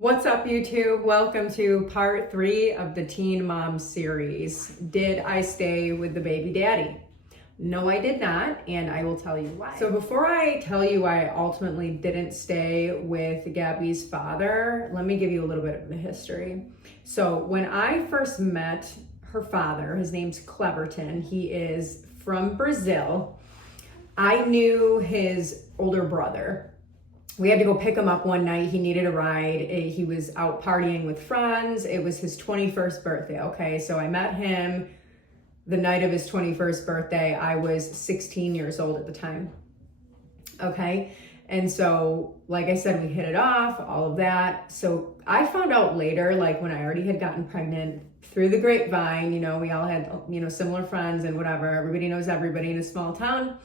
What's up, YouTube? Welcome to part 3 of the Teen Mom series. Did I stay with the baby daddy? No, I did not, and I will tell you why. So before I tell you why I ultimately didn't stay with Gabby's father, let me give you a little bit of the history. So when I first met her father, his name's Cleverton, he is from Brazil. I knew his older brother. We had to go pick him up one night. He needed a ride. He was out partying with friends. It was his 21st birthday, okay? So I met him the night of his 21st birthday. I was 16 years old at the time, okay? And so, like I said, we hit it off, all of that. So I found out later, like when I already had gotten pregnant, through the grapevine, we all had, similar friends and whatever. Everybody knows everybody in a small town.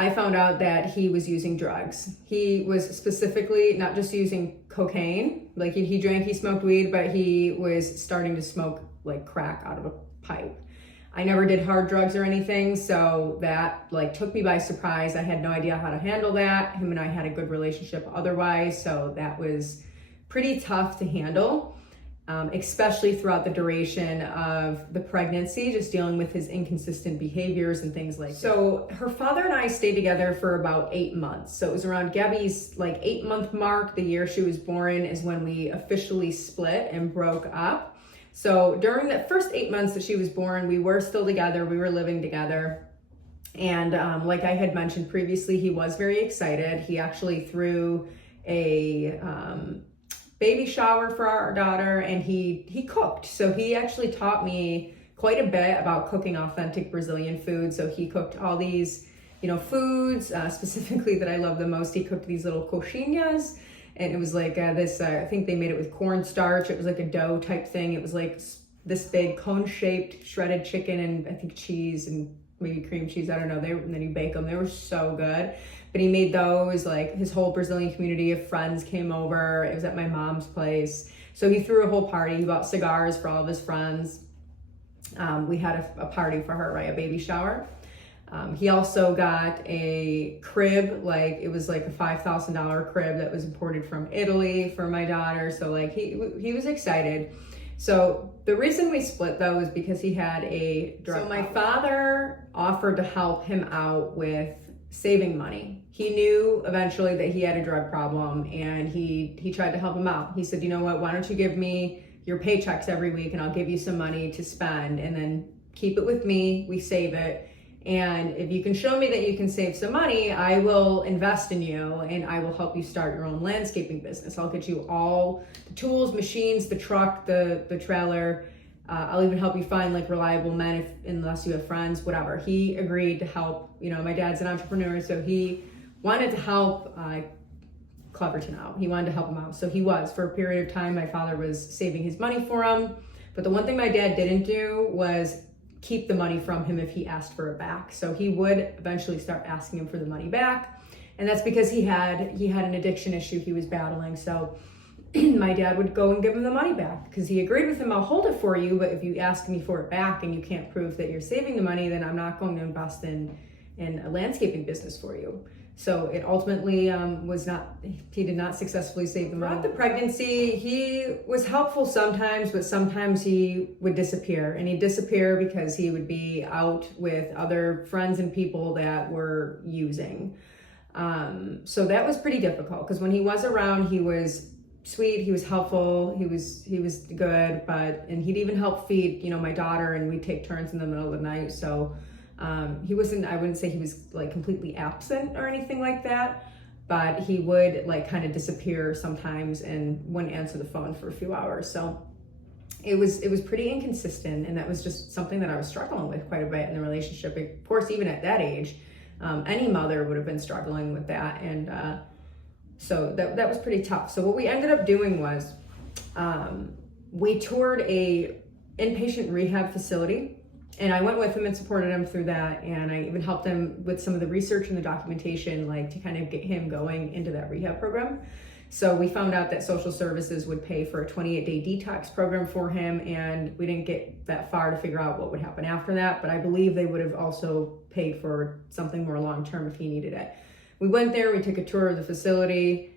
I found out that he was using drugs. He was specifically not just using cocaine, like he drank, he smoked weed, but he was starting to smoke like crack out of a pipe. I never did hard drugs or anything, so that took me by surprise. I had no idea how to handle that. Him and I had a good relationship otherwise, so that was pretty tough to handle. Especially throughout the duration of the pregnancy, just dealing with his inconsistent behaviors and things like that. So her father and I stayed together for about 8 months. So it was around Gabby's 8-month mark, the year she was born, is when we officially split and broke up. So during the first 8 months that she was born, we were still together, we were living together. And like I had mentioned previously, he was very excited. He actually threw a baby shower for our daughter, and he cooked. So he actually taught me quite a bit about cooking authentic Brazilian food. So he cooked all these, foods, specifically that I love the most. He cooked these little coxinhas, and it was this, I think they made it with cornstarch. It was like a dough type thing. It was like this big cone-shaped shredded chicken and I think cheese and maybe cream cheese. I don't know. And then you bake them. They were so good. But he made those, his whole Brazilian community of friends came over. It was at my mom's place. So he threw a whole party. He bought cigars for all of his friends. We had a party for her, right? A baby shower. He also got a crib, it was a $5,000 crib that was imported from Italy for my daughter. So he was excited. So the reason we split though is because he had a drug problem. So my father offered to help him out with saving money. He knew eventually that he had a drug problem, and he tried to help him out. He said, you know what, why don't you give me your paychecks every week and I'll give you some money to spend, and then keep it with me, we save it. And if you can show me that you can save some money, I will invest in you and I will help you start your own landscaping business. I'll get you all the tools, machines, the truck, the trailer. I'll even help you find reliable men unless you have friends, whatever. He agreed to help. My dad's an entrepreneur, so he wanted to help Cleverton out. He wanted to help him out. So he was, for a period of time, my father was saving his money for him. But the one thing my dad didn't do was keep the money from him if he asked for it back. So he would eventually start asking him for the money back. And that's because he had an addiction issue he was battling. So my dad would go and give him the money back because he agreed with him, I'll hold it for you, but if you ask me for it back and you can't prove that you're saving the money, then I'm not going to invest in a landscaping business for you. So it ultimately he did not successfully save the money. Throughout the pregnancy, he was helpful sometimes, but sometimes he would disappear. And he'd disappear because he would be out with other friends and people that were using. So that was pretty difficult because when he was around, he was sweet, he was helpful, he was good, and he'd even help feed, my daughter, and we'd take turns in the middle of the night. So he wasn't, I wouldn't say he was completely absent or anything like that, but he would kind of disappear sometimes and wouldn't answer the phone for a few hours. So it was pretty inconsistent, and that was just something that I was struggling with quite a bit in the relationship. Of course, even at that age, any mother would have been struggling with that, and so that was pretty tough. So what we ended up doing was we toured a inpatient rehab facility, and I went with him and supported him through that. And I even helped him with some of the research and the documentation, to kind of get him going into that rehab program. So we found out that social services would pay for a 28-day detox program for him, and we didn't get that far to figure out what would happen after that, but I believe they would have also paid for something more long-term if he needed it. We went there, we took a tour of the facility.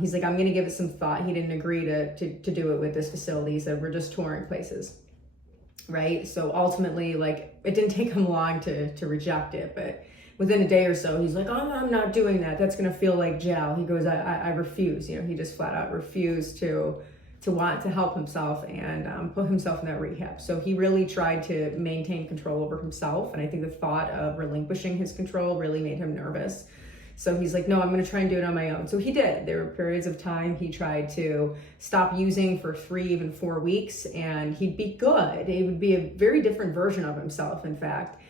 He's like, I'm going to give it some thought. He didn't agree to do it with this facility. He said, we're just touring places. Right. So ultimately, like, it didn't take him long to reject it, but within a day or so, he's like, oh, I'm not doing that. That's going to feel like jail. He goes, I refuse. You know, he just flat out refused to want to help himself and put himself in that rehab. So he really tried to maintain control over himself. And I think the thought of relinquishing his control really made him nervous. So he's like, no, I'm going to try and do it on my own. So he did. There were periods of time he tried to stop using for 3, even 4 weeks, and he'd be good. It would be a very different version of himself, in fact.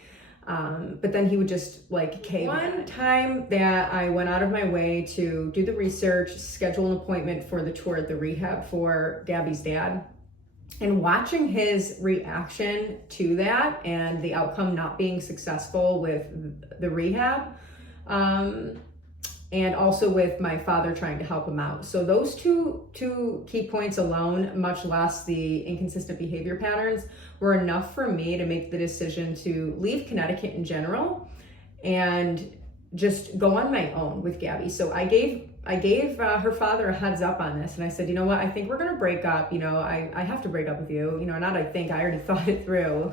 But then he would just like cave. One time that I went out of my way to do the research, schedule an appointment for the tour at the rehab for Gabby's dad, and watching his reaction to that and the outcome not being successful with the rehab, and also with my father trying to help him out. So those two key points alone, much less the inconsistent behavior patterns, were enough for me to make the decision to leave Connecticut in general and just go on my own with Gabby. So I gave her father a heads up on this, and I said, you know what, I think we're gonna break up. You know, I have to break up with you. You know, not I think, I already thought it through.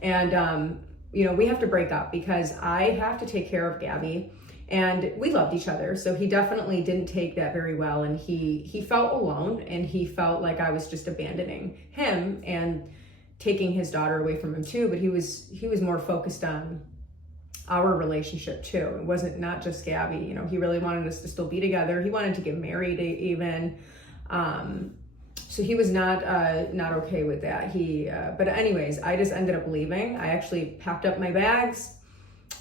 And you know, we have to break up because I have to take care of Gabby. And we loved each other. So he definitely didn't take that very well. And he felt alone, and he felt like I was just abandoning him and taking his daughter away from him too. But he was more focused on our relationship too. It wasn't not just Gabby. You know, he really wanted us to still be together. He wanted to get married even. So he was not okay with that. But anyways, I just ended up leaving. I actually packed up my bags.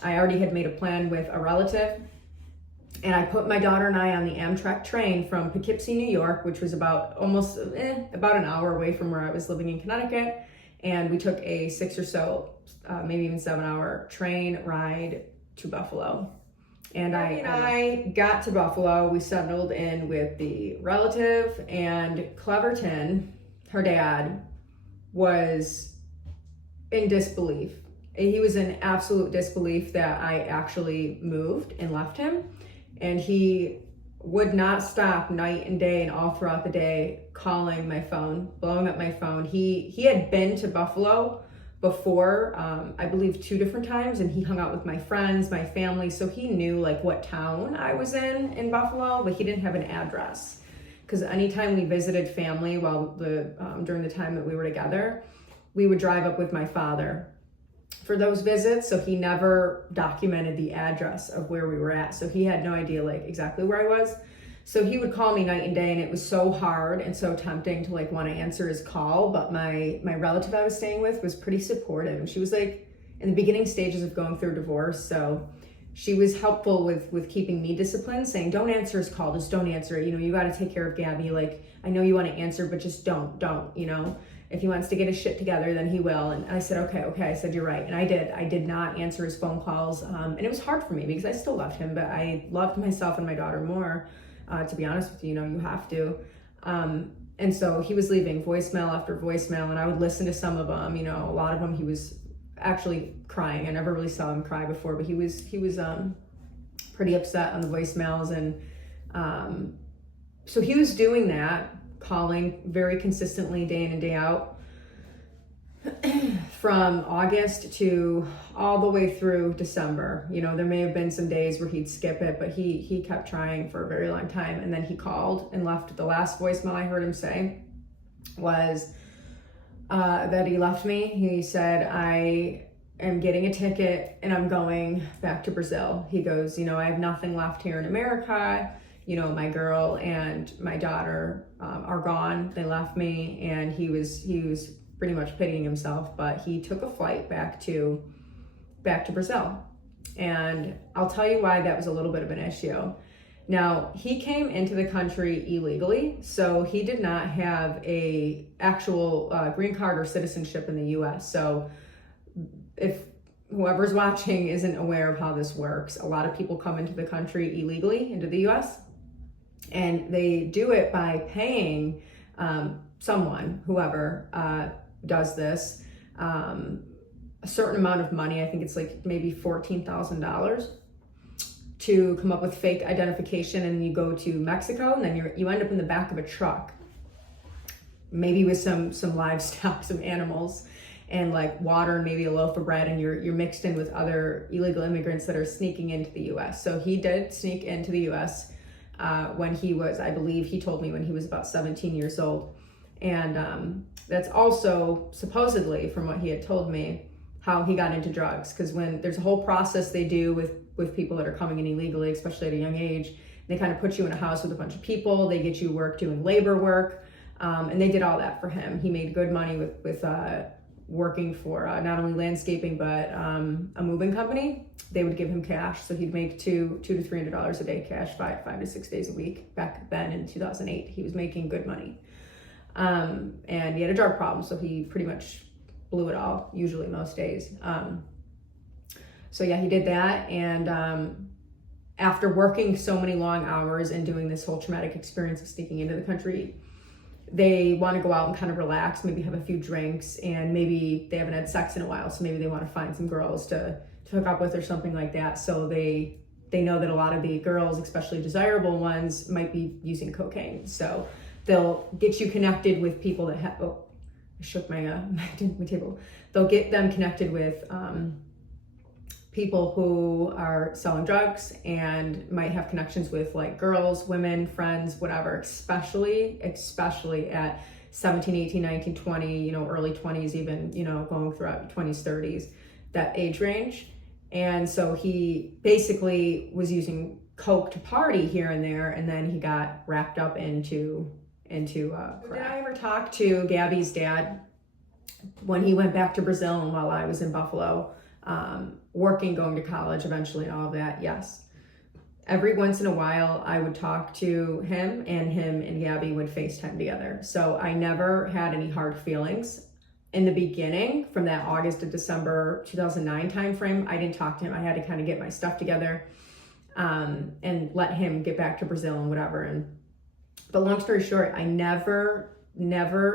I already had made a plan with a relative, and I put my daughter and I on the Amtrak train from Poughkeepsie, New York, which was about an hour away from where I was living in Connecticut. And we took a 6 or so, maybe even 7-hour train ride to Buffalo. And I got to Buffalo. We settled in with the relative, and Cleverton, her dad, was in disbelief. He was in absolute disbelief that I actually moved and left him. And he would not stop night and day and all throughout the day calling my phone, blowing up my phone. He had been to Buffalo before, I believe 2 different times, and he hung out with my friends, my family, so he knew like what town I was in Buffalo, but he didn't have an address. Because anytime we visited family during the time that we were together, we would drive up with my father for those visits, so he never documented the address of where we were at. So he had no idea like exactly where I was. So he would call me night and day, and it was so hard and so tempting to like want to answer his call. But my relative I was staying with was pretty supportive, and she was like in the beginning stages of going through divorce. So she was helpful with keeping me disciplined, saying, don't answer his call, just don't answer it. You know, you got to take care of Gabby. Like, I know you want to answer, but just don't, you know. If he wants to get his shit together, then he will. And I said, okay. I said, you're right. And I did not answer his phone calls. And it was hard for me because I still loved him, but I loved myself and my daughter more, to be honest with you. You know, you have to. And so he was leaving voicemail after voicemail, and I would listen to some of them. You know, a lot of them he was actually crying. I never really saw him cry before, but he was pretty upset on the voicemails. And so he was doing that, calling very consistently day in and day out from August to all the way through December. You know, there may have been some days where he'd skip it, but he kept trying for a very long time. And then he called and left. The last voicemail I heard him say was that he left me. He said, I am getting a ticket and I'm going back to Brazil. He goes, you know, I have nothing left here in America. You know, my girl and my daughter are gone. They left me. And he was pretty much pitying himself, but he took a flight back to Brazil. And I'll tell you why that was a little bit of an issue. Now, he came into the country illegally, so he did not have a actual green card or citizenship in the US. So if whoever's watching isn't aware of how this works, a lot of people come into the country illegally, into the US, and they do it by paying someone, whoever does this, a certain amount of money. I think it's like maybe $14,000 to come up with fake identification, and you go to Mexico, and then you end up in the back of a truck, maybe with some livestock, some animals, and like water and maybe a loaf of bread, and you're mixed in with other illegal immigrants that are sneaking into the US. So he did sneak into the US when he was, I believe he told me, when he was about 17 years old. And that's also supposedly, from what he had told me, how he got into drugs. Because when there's a whole process they do with people that are coming in illegally, especially at a young age, they kind of put you in a house with a bunch of people, they get you work doing labor work, and they did all that for him. He made good money with working for not only landscaping, but a moving company. They would give him cash, so he'd make $200 to $300 a day cash, 5 to 6 days a week. Back then in 2008, he was making good money. And he had a drug problem, so he pretty much blew it all, usually most days. So yeah, he did that, and after working so many long hours and doing this whole traumatic experience of sneaking into the country, they want to go out and kind of relax, maybe have a few drinks, and maybe they haven't had sex in a while, so maybe they want to find some girls to hook up with or something like that. So they know that a lot of the girls, especially desirable ones, might be using cocaine. So they'll get you connected with people that have, oh, I shook my table. They'll get them connected with people who are selling drugs and might have connections with like girls, women, friends, whatever, especially at 17, 18, 19, 20, early 20s, even, going throughout 20s, 30s, that age range. And so he basically was using coke to party here and there, and then he got wrapped up into crack. Did I ever talk to Gabby's dad when he went back to Brazil and while I was in Buffalo, working, going to college eventually, and all of that? Yes. Every once in a while, I would talk to him and Gabby would FaceTime together. So I never had any hard feelings. In the beginning, from that August to December 2009 timeframe, I didn't talk to him. I had to kind of get my stuff together and let him get back to Brazil and whatever. But long story short, I never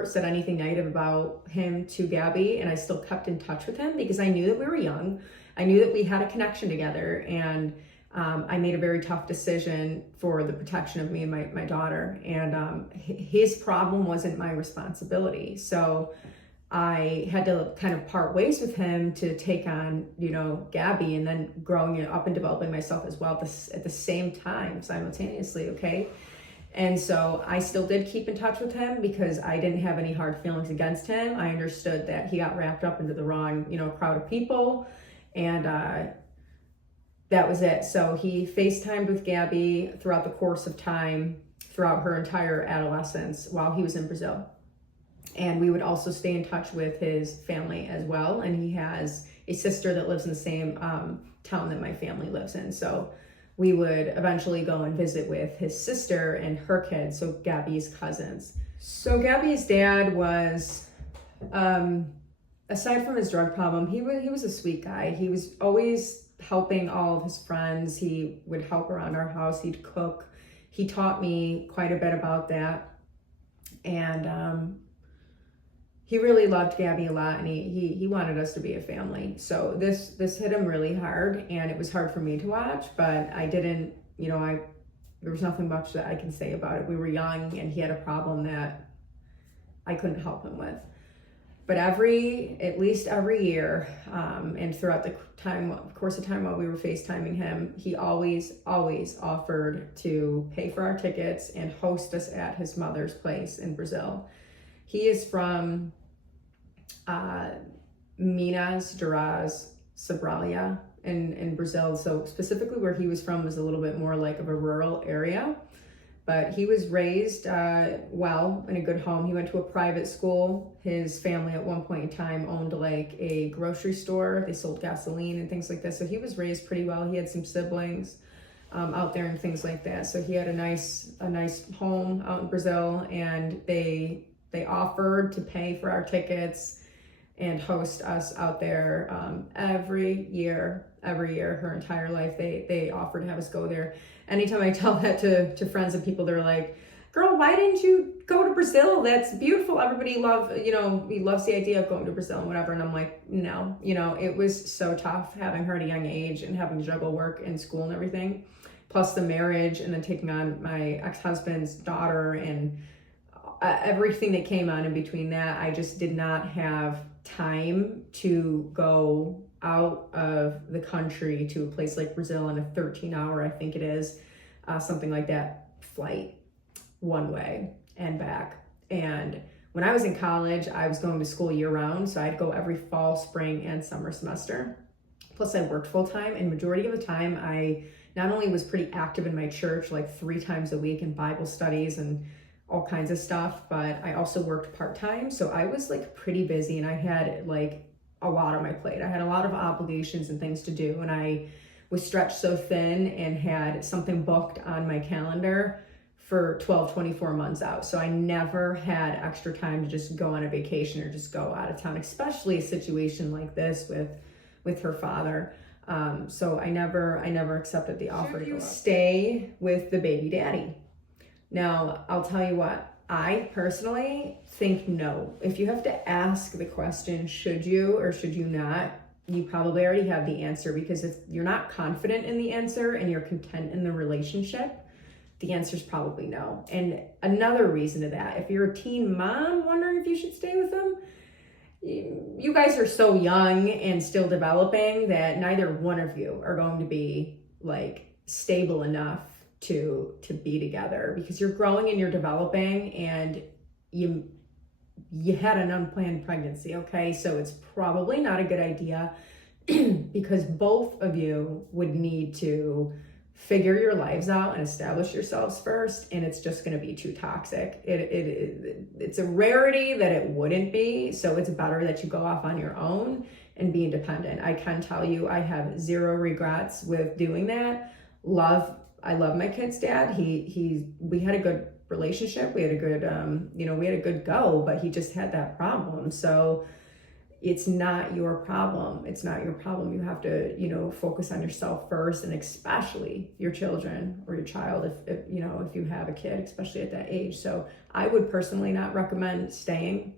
said anything negative about him to Gabby, and I still kept in touch with him because I knew that we were young. I knew that we had a connection together, and I made a very tough decision for the protection of me and my daughter. And his problem wasn't my responsibility. So I had to kind of part ways with him to take on, Gabby, and then growing up and developing myself as well at the same time, simultaneously, okay? And so I still did keep in touch with him because I didn't have any hard feelings against him. I understood that he got wrapped up into the wrong, crowd of people, and that was it. So he FaceTimed with Gabby throughout the course of time, throughout her entire adolescence while he was in Brazil. And we would also stay in touch with his family as well. And he has a sister that lives in the same town that my family lives in. So we would eventually go and visit with his sister and her kids, so Gabby's cousins. So Gabby's dad was, aside from his drug problem, he was a sweet guy. He was always helping all of his friends. He would help around our house. He'd cook. He taught me quite a bit about that. And he really loved Gabby a lot, and he wanted us to be a family. So this hit him really hard, and it was hard for me to watch, but I didn't, there was nothing much that I can say about it. We were young, and he had a problem that I couldn't help him with. But at least every year, and throughout the course of time while we were FaceTiming him, he always offered to pay for our tickets and host us at his mother's place in Brazil. He is from Minas Gerais, Sobralia in Brazil. So specifically where he was from was a little bit more like of a rural area, but he was raised well in a good home. He went to a private school. His family at one point in time owned like a grocery store. They sold gasoline and things like that. So he was raised pretty well. He had some siblings out there and things like that. So he had a nice home out in Brazil, and they offered to pay for our tickets and host us out there every year, her entire life. They offered to have us go there. Anytime I tell that to friends and people, they're like, girl, why didn't you go to Brazil? That's beautiful. Everybody he loves the idea of going to Brazil and whatever. And I'm like, no, it was so tough having her at a young age and having to juggle work and school and everything, plus the marriage, and then taking on my ex-husband's daughter and everything that came on in between that. I just did not have time to go out of the country to a place like Brazil on a 13-hour, I think it is, something like that, flight one way and back. And when I was in college, I was going to school year round, so I'd go every fall, spring, and summer semester. Plus I worked full time, and majority of the time I not only was pretty active in my church, like 3 times a week in Bible studies and all kinds of stuff, but I also worked part-time. So I was like pretty busy, and I had like a lot on my plate. I had a lot of obligations and things to do, and I was stretched so thin and had something booked on my calendar for 12, 24 months out. So I never had extra time to just go on a vacation or just go out of town, especially a situation like this with her father. So I never accepted the offer to go out. Stay with the baby daddy? Now, I'll tell you what, I personally think no. If you have to ask the question, should you or should you not, you probably already have the answer, because if you're not confident in the answer and you're content in the relationship, the answer is probably no. And another reason to that, if you're a teen mom wondering if you should stay with them, you guys are so young and still developing that neither one of you are going to be like stable enough to be together, because you're growing and you're developing, and you had an unplanned pregnancy, okay? So it's probably not a good idea because both of you would need to figure your lives out and establish yourselves first, and it's just going to be too toxic. It's a rarity that it wouldn't be, so it's better that you go off on your own and be independent. I can tell you I have 0 regrets with doing that. I love my kid's dad. We had a good relationship. We had a good, we had a good go, but he just had that problem. So it's not your problem. It's not your problem. You have to, focus on yourself first, and especially your children or your child, if you have a kid, especially at that age. So I would personally not recommend staying,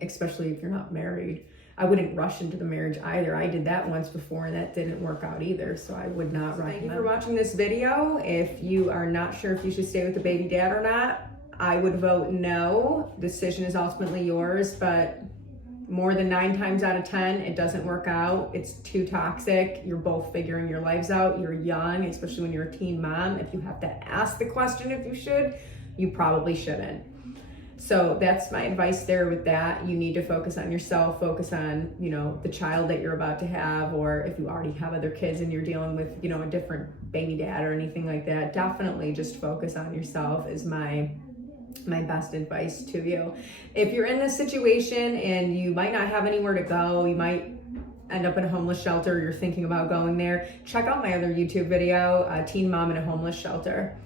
especially if you're not married. I wouldn't rush into the marriage either. I did that once before and that didn't work out either, so I would not recommend. Thank you for watching this video. If you are not sure if you should stay with the baby dad or not, I would vote no. Decision is ultimately yours, but more than 9 times out of 10, it doesn't work out. It's too toxic. You're both figuring your lives out. You're young, especially when you're a teen mom. If you have to ask the question if you should, you probably shouldn't. So that's my advice there with that. You need to focus on yourself, focus on, the child that you're about to have, or if you already have other kids and you're dealing with, a different baby dad or anything like that, definitely just focus on yourself is my best advice to you. If you're in this situation and you might not have anywhere to go, you might end up in a homeless shelter, you're thinking about going there, check out my other YouTube video, Teen Mom in a Homeless Shelter.